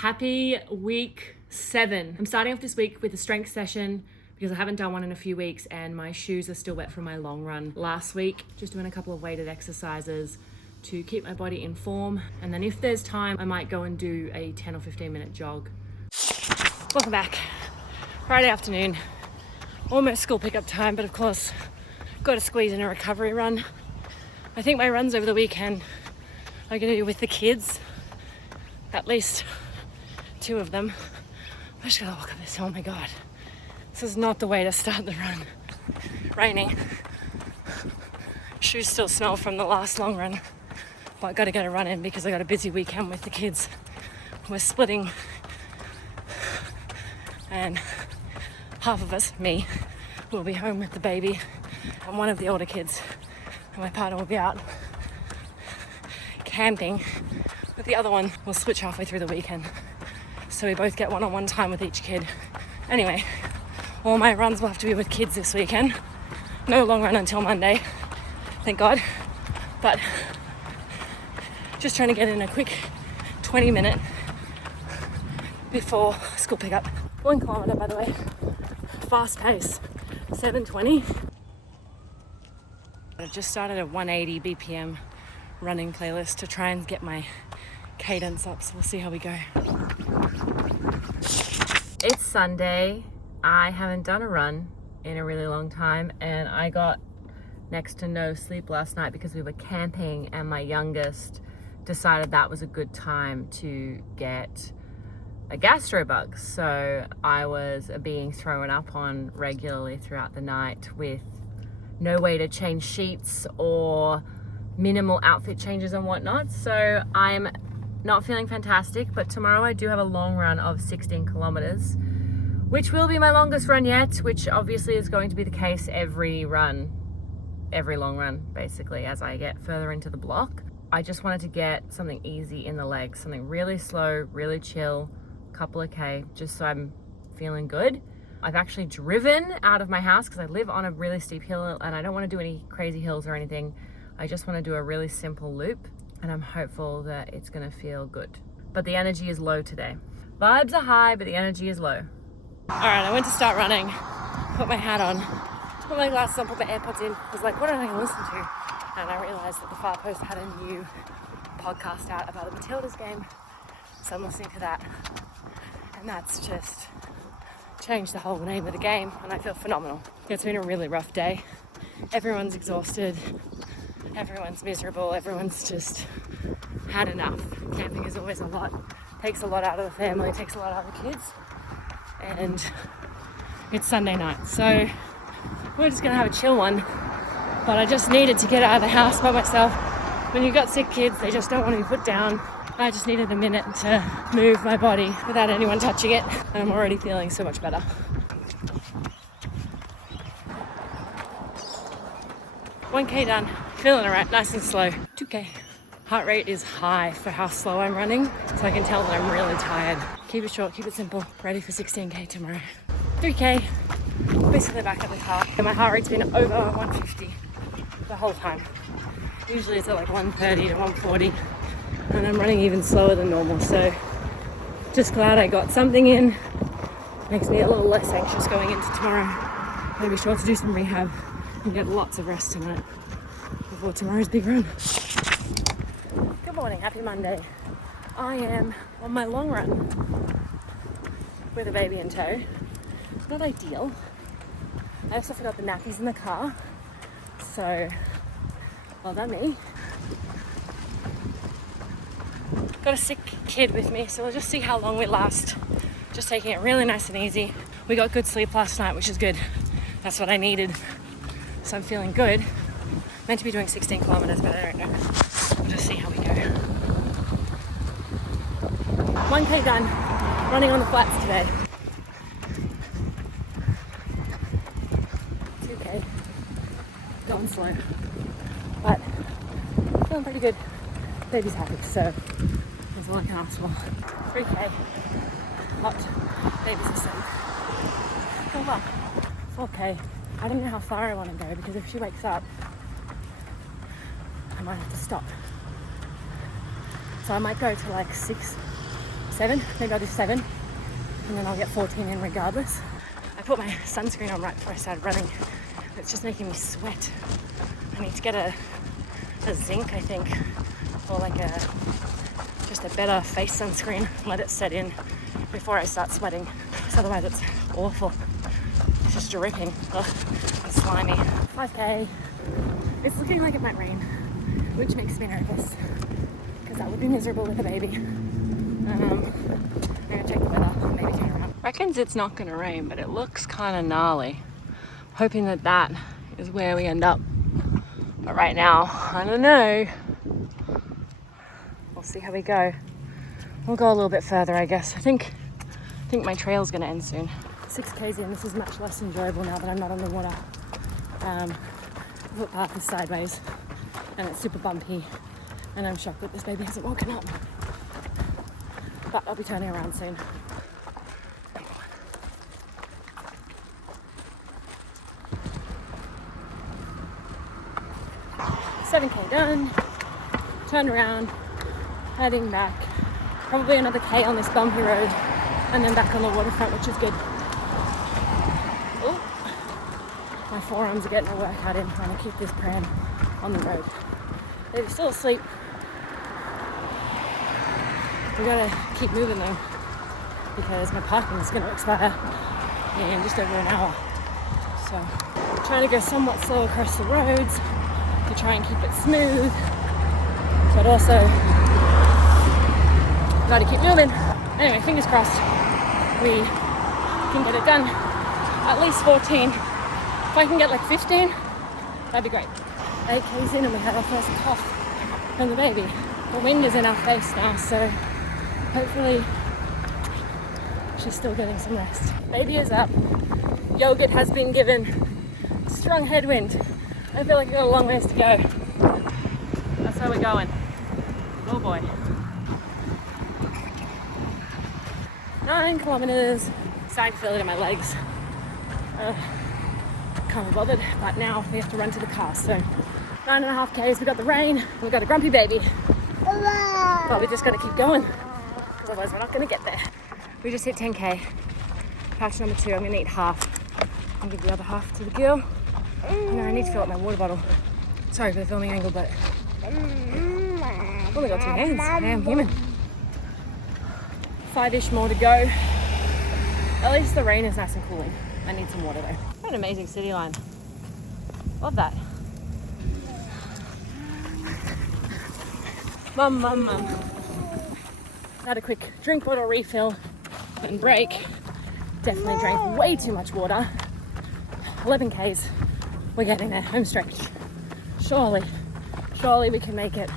Happy week 7. I'm starting off this week with a strength session because I haven't done one in a few weeks and my shoes are still wet from my long run last week. Just doing a couple of weighted exercises to keep my body in form. And then if there's time, I might go and do a 10 or 15 minute jog. Welcome back. Friday afternoon, almost school pickup time, but of course, got to squeeze in a recovery run. I think my runs over the weekend are going to be with the kids, at least 2 of them. I just gotta walk up this hill. Oh my god, this is not the way to start the run. Raining, shoes still smell from the last long run, but I gotta get a run in because I got a busy weekend with the kids. We're splitting, and half of us, me, will be home with the baby and one of the older kids, and my partner will be out camping, but the other one will switch halfway through the weekend, so we both get one-on-one time with each kid. Anyway, all my runs will have to be with kids this weekend. No long run until Monday, thank God, but just trying to get in a quick 20-minute before school pickup. 1 kilometer, by the way, fast pace, 7:20. I just started a 180 BPM running playlist to try and get my cadence up, so we'll see how we go. It's Sunday. I haven't done a run in a really long time, and I got next to no sleep last night because we were camping, and my youngest decided that was a good time to get a gastro bug. So I was being thrown up on regularly throughout the night with no way to change sheets or minimal outfit changes and whatnot. So I'm not feeling fantastic, but tomorrow I do have a long run of 16 kilometers, which will be my longest run yet, which obviously is going to be the case every long run, basically, as I get further into the block. I just wanted to get something easy in the legs, something really slow, really chill, couple of K, just so I'm feeling good. I've actually driven out of my house because I live on a really steep hill and I don't want to do any crazy hills or anything. I just want to do a really simple loop, and I'm hopeful that it's going to feel good. But the energy is low today. Vibes are high, but the energy is low. All right, I went to start running, put my hat on, put my glasses on, put my AirPods in. I was like, what am I going to listen to? And I realized that the Far Post had a new podcast out about the Matildas game. So I'm listening to that. And that's just changed the whole name of the game, and I feel phenomenal. It's been a really rough day. Everyone's exhausted. Everyone's miserable. Everyone's just had enough. Camping is always a lot. Takes a lot out of the family, takes a lot out of the kids. And it's Sunday night, so we're just gonna have a chill one. But I just needed to get out of the house by myself. When you've got sick kids, they just don't want to be put down. I just needed a minute to move my body without anyone touching it, and I'm already feeling so much better. 1K done, feeling alright, nice and slow. 2K. Heart rate is high for how slow I'm running, so I can tell that I'm really tired. Keep it short, keep it simple, ready for 16K tomorrow. 3K, basically back at the car. And my heart rate's been over 150 the whole time. Usually it's at like 130 to 140, and I'm running even slower than normal, so just glad I got something in. Makes me a little less anxious going into tomorrow. Maybe sure to do some rehab and get lots of rest tonight before tomorrow's big run. Good morning, happy Monday. I am on my long run with a baby in tow. Not ideal. I also forgot the nappies in the car, so well done me. Got a sick kid with me, so we'll just see how long we last. Just taking it really nice and easy. We got good sleep last night, which is good. That's what I needed. So I'm feeling good. Meant to be doing 16 kilometers, but I don't know. We'll just see how we go. 1K done. Running on the flats today. 2K. Going slow. But feeling pretty good. Baby's happy, so that's all I can ask for. 3K. Hot. Baby's asleep. Go well. 4K. I don't know how far I want to go because if she wakes up, I might have to stop. So I might go to like 6 7. Maybe I'll do 7 and then I'll get 14 in regardless. I put my sunscreen on right before I started running. It's just making me sweat. I need to get a zinc, I think, or like just a better face sunscreen. Let it set in before I start sweating, because otherwise it's awful. It's just dripping. Ugh, it's slimy. 5K. It's looking like it might rain, which makes me nervous, because that would be miserable with a baby. I'm gonna check the weather and maybe turn around. Reckons it's not gonna rain, but it looks kind of gnarly. Hoping that is where we end up. But right now, I don't know. We'll see how we go. We'll go a little bit further, I guess. I think my trail's gonna end soon. 6K's in, this is much less enjoyable now that I'm not on the water. The footpath is sideways and it's super bumpy, and I'm shocked that this baby hasn't woken up. But I'll be turning around soon. 7K done, turned around, heading back. Probably another K on this bumpy road and then back on the waterfront, which is good. Oh, my forearms are getting a workout in trying to keep this pram on the road. They're still asleep. We gotta keep moving though, because my parking is gonna expire in just over an hour. So trying to go somewhat slow across the roads to try and keep it smooth, but also gotta keep moving. Anyway, fingers crossed we can get it done. At least 14. If I can get like 15, that'd be great. 8K's in and we had our first cough from the baby. The wind is in our face now, so hopefully she's still getting some rest. Baby is up. Yogurt has been given. Strong headwind. I feel like I've got a long ways to go. That's how we're going. Oh boy. 9 kilometers. Starting to feel it in my legs. Can't be bothered, but now we have to run to the car. So 9.5 Ks, we got the rain, we got a grumpy baby. But we just gotta keep going, because otherwise we're not gonna get there. We just hit 10K. Pouch number 2, I'm gonna eat half. I'll give the other half to the girl. No, I need to fill up my water bottle. Sorry for the filming angle, but I've only got 2 hands. I am human. 5-ish more to go. At least the rain is nice and cooling. I need some water though. What an amazing city line. Love that. Mum. Had a quick drink bottle refill and break. Definitely drank way too much water. 11 Ks. We're getting there, home stretch. Surely we can make it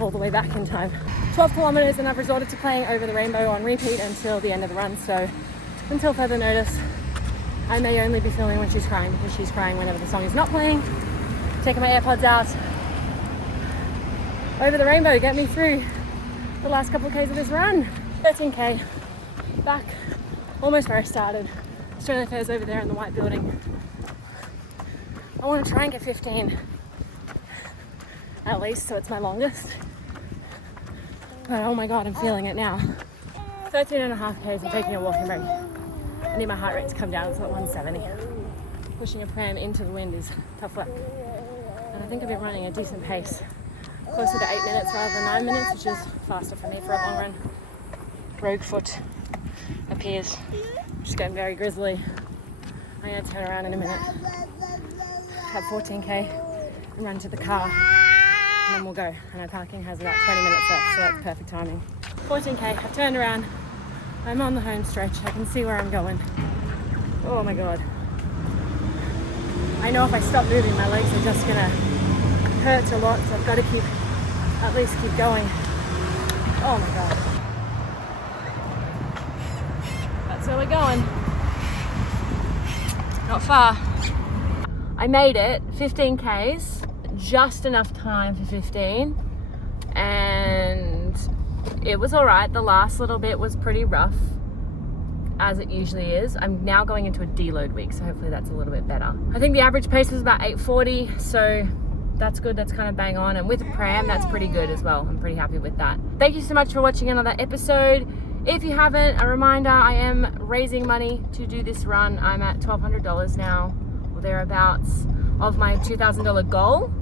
all the way back in time. 12 kilometers and I've resorted to playing Over the Rainbow on repeat until the end of the run. So until further notice, I may only be filming when she's crying, because she's crying whenever the song is not playing. Taking my AirPods out. Over the Rainbow, get me through the last couple of Ks of this run. 13K, back almost where I started. Australian Fair's over there in the white building. I want to try and get 15 at least, so it's my longest. But oh my god, I'm feeling it now. 13.5 Ks, I'm taking a walking break. I need my heart rate to come down, it's at 170. Pushing a pram into the wind is tough luck. And I think I've been running a decent pace. Closer to 8 minutes rather than 9 minutes, which is faster for me for a long run. Rogue foot appears. Just getting very grizzly. I'm gonna turn around in a minute. Have 14K and run to the car. And then we'll go. And our parking has about 20 minutes left, so that's perfect timing. 14K, I've turned around. I'm on the home stretch. I can see where I'm going. Oh my god. I know if I stop moving, my legs are just gonna hurt a lot, so I've got to at least keep going. Oh my god. That's where we're going. Not far. I made it, 15 Ks, just enough time for 15, and it was all right. The last little bit was pretty rough, as it usually is. I'm now going into a deload week, so hopefully that's a little bit better. I think the average pace was about 8:40, so that's good. That's kind of bang on, and with a pram, that's pretty good as well. I'm pretty happy with that. Thank you so much for watching another episode. If you haven't, a reminder, I am raising money to do this run. I'm at $1,200 now, or thereabouts, of my $2,000 goal.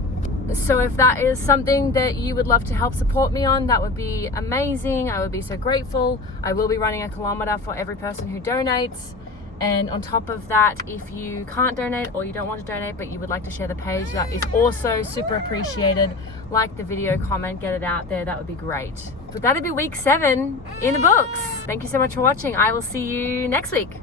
So if that is something that you would love to help support me on, that would be amazing. I would be so grateful. I will be running 1 kilometer for every person who donates. And on top of that, if you can't donate or you don't want to donate, but you would like to share the page, that is also super appreciated. Like the video, comment, get it out there. That would be great. But that'll be week 7 in the books. Thank you so much for watching. I will see you next week.